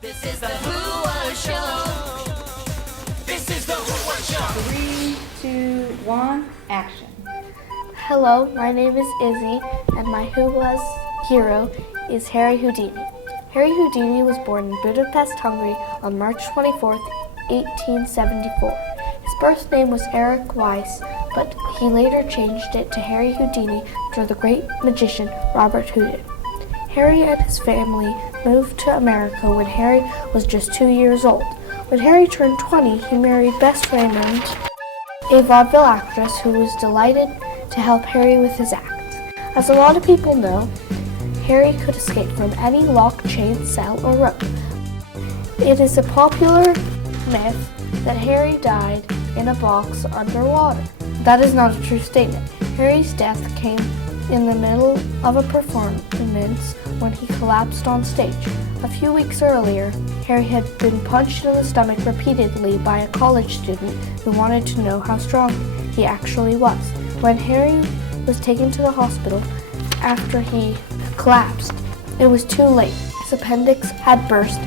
This is the Who Was Show. This is the Who Was Show. 3, 2, 1, action. Hello, my name is Izzy, and my Who Was hero is Harry Houdini. Harry Houdini was born in Budapest, Hungary on March 24th, 1874. His birth name was Eric Weiss, but he later changed it to Harry Houdini after the great magician Robert Houdin. Harry and his family moved to America when Harry was just 2 years old. When Harry turned 20, he married Bess Raymond, a vaudeville actress who was delighted to help Harry with his act. As a lot of people know, Harry could escape from any lock, chain, cell, or rope. It is a popular myth that Harry died in a box underwater. That is not a true statement. Harry's death came in the middle of a performance when he collapsed on stage. A few weeks earlier, Harry had been punched in the stomach repeatedly by a college student who wanted to know how strong he actually was. When Harry was taken to the hospital after he collapsed, it was too late. His appendix had burst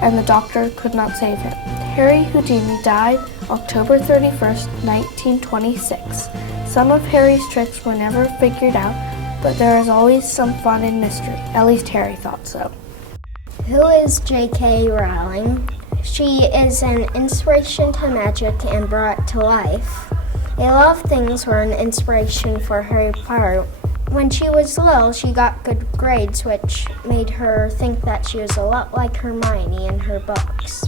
and the doctor could not save him. Harry Houdini died October 31st, 1926. Some of Harry's tricks were never figured out, but there is always some fun and mystery. At least Harry thought so. Who is J.K. Rowling? She is an inspiration to magic and brought to life. A lot of things were an inspiration for Harry Potter. When she was little, she got good grades, which made her think that she was a lot like Hermione in her books.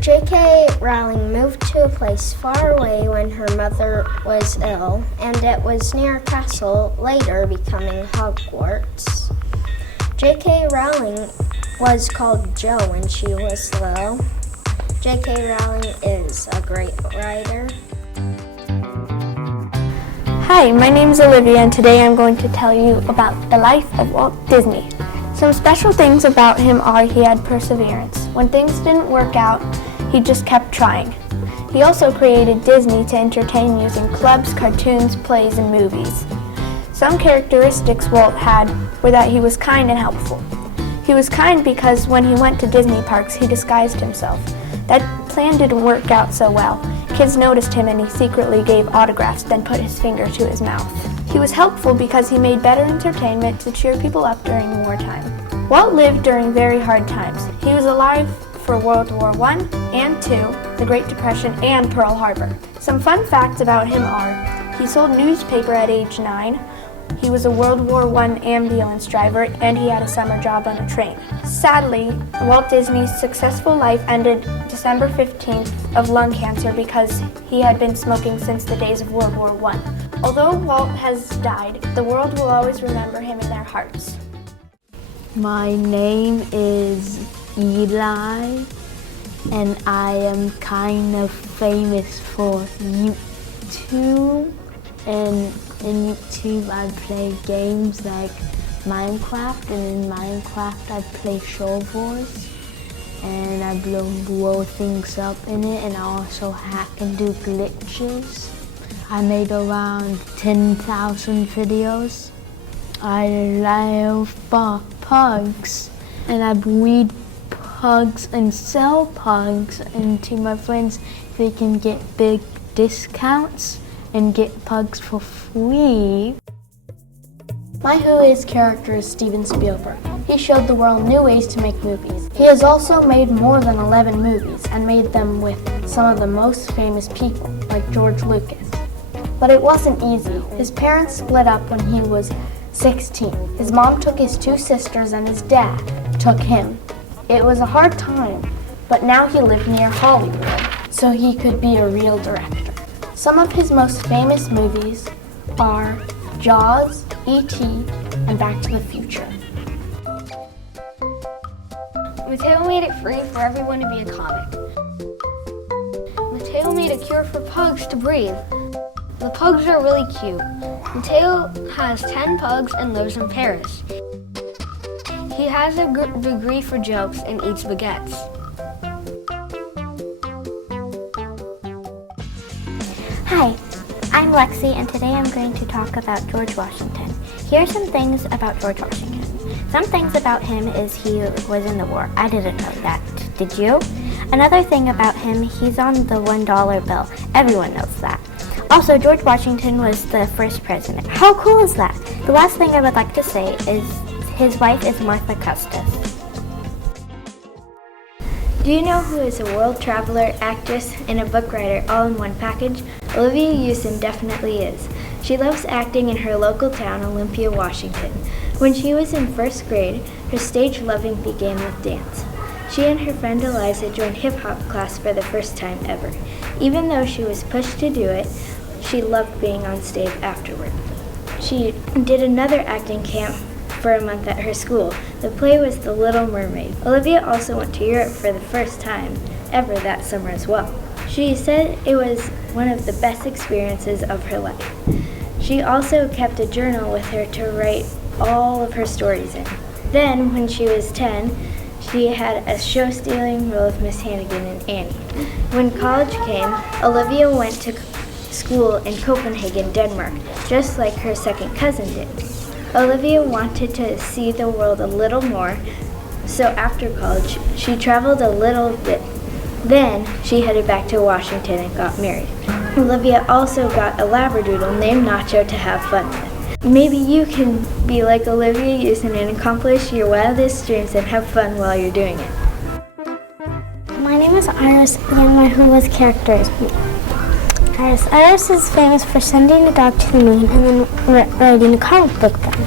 J.K. Rowling moved to a place far away when her mother was ill, and it was near a castle, later becoming Hogwarts. J.K. Rowling was called Jo when she was little. J.K. Rowling is a great writer. Hi, my name is Olivia, and today I'm going to tell you about the life of Walt Disney. Some special things about him are he had perseverance. When things didn't work out, he just kept trying. He also created Disney to entertain using clubs, cartoons, plays, and movies. Some characteristics Walt had were that he was kind and helpful. He was kind because when he went to Disney parks, he disguised himself. That plan didn't work out so well. Kids noticed him and he secretly gave autographs, then put his finger to his mouth. He was helpful because he made better entertainment to cheer people up during wartime. Walt lived during very hard times. He was alive for World War I and II, the Great Depression, and Pearl Harbor. Some fun facts about him are, he sold newspaper at age 9, he was a World War I ambulance driver, and he had a summer job on a train. Sadly, Walt Disney's successful life ended December 15th of lung cancer because he had been smoking since the days of World War I. Although Walt has died, the world will always remember him in their hearts. My name is Eli, and I am kind of famous for YouTube. And in YouTube I play games like Minecraft, and in Minecraft I play Show Wars, and I blow things up in it, and I also hack and do glitches. I made around 10,000 videos. I love pugs, and I breed pugs and sell pugs, and to my friends they can get big discounts and get pugs for free. My Who Is character is Steven Spielberg. He showed the world new ways to make movies. He has also made more than 11 movies and made them with some of the most famous people, like George Lucas. But it wasn't easy. His parents split up when he was 16. His mom took his 2 sisters and his dad took him. It was a hard time, but now he lived near Hollywood, so he could be a real director. Some of his most famous movies are Jaws, E.T., and Back to the Future. Mateo made it free for everyone to be a comic. Mateo made a cure for pugs to breathe. The pugs are really cute. Mateo has 10 pugs and lives in Paris. He has a degree for jokes and eats baguettes. Hi, I'm Lexi, and today I'm going to talk about George Washington. Here are some things about George Washington. Some things about him is he was in the war. I didn't know that. Did you? Another thing about him, he's on the $1 bill. Everyone knows that. Also, George Washington was the first president. How cool is that? The last thing I would like to say is his wife is Martha Custis. Do you know who is a world traveler, actress, and a book writer all in one package? Olivia Hewson definitely is. She loves acting in her local town, Olympia, Washington. When she was in first grade, her stage loving began with dance. She and her friend Eliza joined hip-hop class for the first time ever. Even though she was pushed to do it, she loved being on stage afterward. She did another acting camp for a month at her school. The play was The Little Mermaid. Olivia also went to Europe for the first time ever that summer as well. She said it was one of the best experiences of her life. She also kept a journal with her to write all of her stories in. Then, when she was 10, she had a show-stealing role of Miss Hannigan in Annie. When college came, Olivia went to school in Copenhagen, Denmark, just like her second cousin did. Olivia wanted to see the world a little more, so after college, she traveled a little bit. Then, she headed back to Washington and got married. Olivia also got a Labradoodle named Nacho to have fun with. Maybe you can be like Olivia Hewson and accomplish your wildest dreams and have fun while you're doing it. My name is Iris, and my Who's character is me. Iris. Iris is famous for sending a dog to the moon and then writing a comic book then.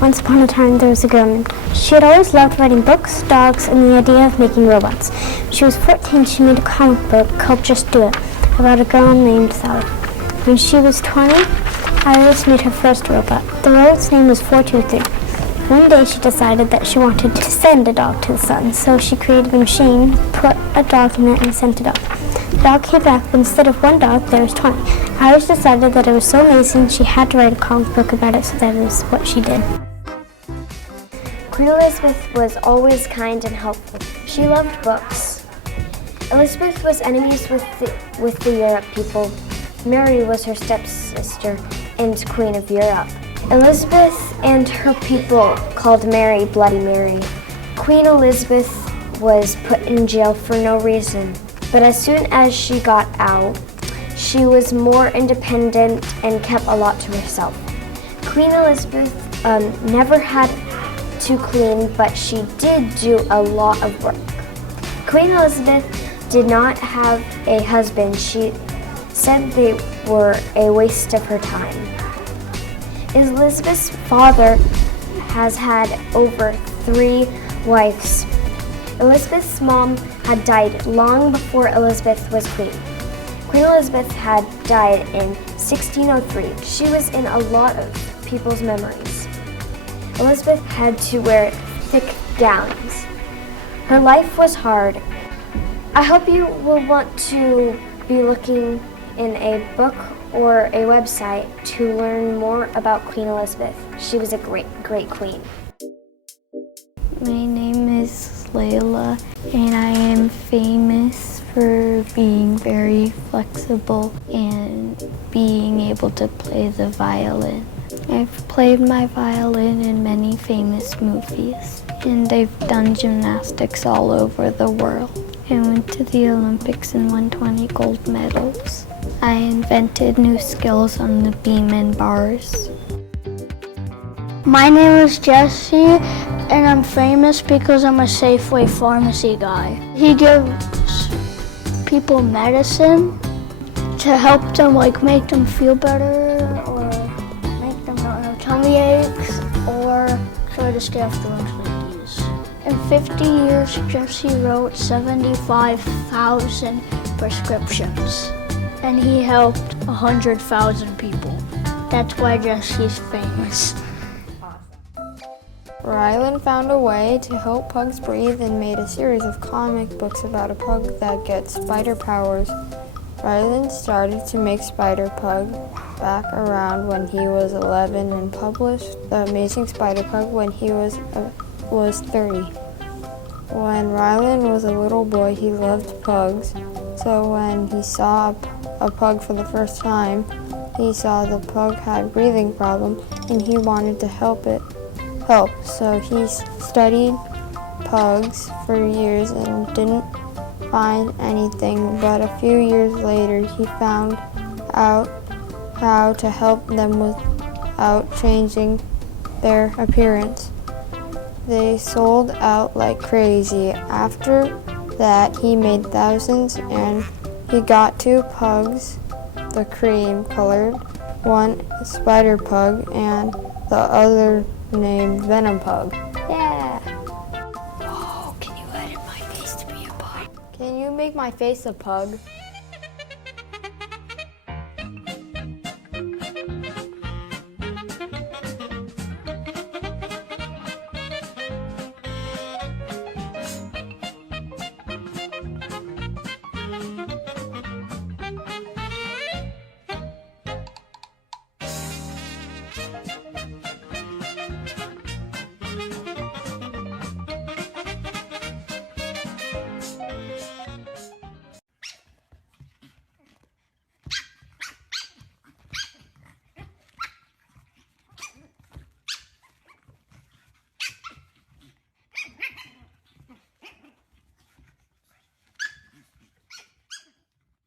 Once upon a time, there was a girl named. She had always loved writing books, dogs, and the idea of making robots. When she was 14, she made a comic book called Just Do It, about a girl named Sally. When she was 20, Iris made her first robot. The robot's name was 423. One day she decided that she wanted to send a dog to the sun, so she created a machine, put a dog in it, and sent it off. The dog came back, but instead of one dog, there was 20. Iris decided that it was so amazing she had to write a comic book about it, so that is what she did. Queen Elizabeth was always kind and helpful. She loved books. Elizabeth was enemies with the Europe people. Mary was her stepsister and Queen of Europe. Elizabeth and her people called Mary Bloody Mary. Queen Elizabeth was put in jail for no reason, but as soon as she got out, she was more independent and kept a lot to herself. Queen Elizabeth never had to clean, but she did do a lot of work. Queen Elizabeth did not have a husband. She said they were a waste of her time. Elizabeth's father has had over 3 wives. Elizabeth's mom had died long before Elizabeth was queen. Queen Elizabeth had died in 1603. She was in a lot of people's memories. Elizabeth had to wear thick gowns. Her life was hard. I hope you will want to be looking in a book or a website to learn more about Queen Elizabeth. She was a great, great queen. My name is Layla, and I am famous for being very flexible and being able to play the violin. I've played my violin in many famous movies, and I've done gymnastics all over the world. I went to the Olympics and won 20 gold medals. I invented new skills on the beam and bars. My name is Jesse, and I'm famous because I'm a Safeway pharmacy guy. He gives people medicine to help them, like make them feel better, or make them not have tummy aches, or try to stay off the lunch ladies. In 50 years, Jesse wrote 75,000 prescriptions, and he helped 100,000 people. That's why Jesse's famous. Rylan found a way to help pugs breathe and made a series of comic books about a pug that gets spider powers. Rylan started to make Spider Pug back around when he was 11 and published The Amazing Spider Pug when he was 30. When Rylan was a little boy, he loved pugs, so when he saw a pug for the first time, he saw the pug had a breathing problem and he wanted to help it. help. So he studied pugs for years and didn't find anything, but a few years later he found out how to help them without changing their appearance. They sold out like crazy. After that, he made thousands, and he got 2 pugs, the cream colored, one spider pug and the other named Venom Pug. Yeah. Oh, can you edit my face to be a pug? Can you make my face a pug?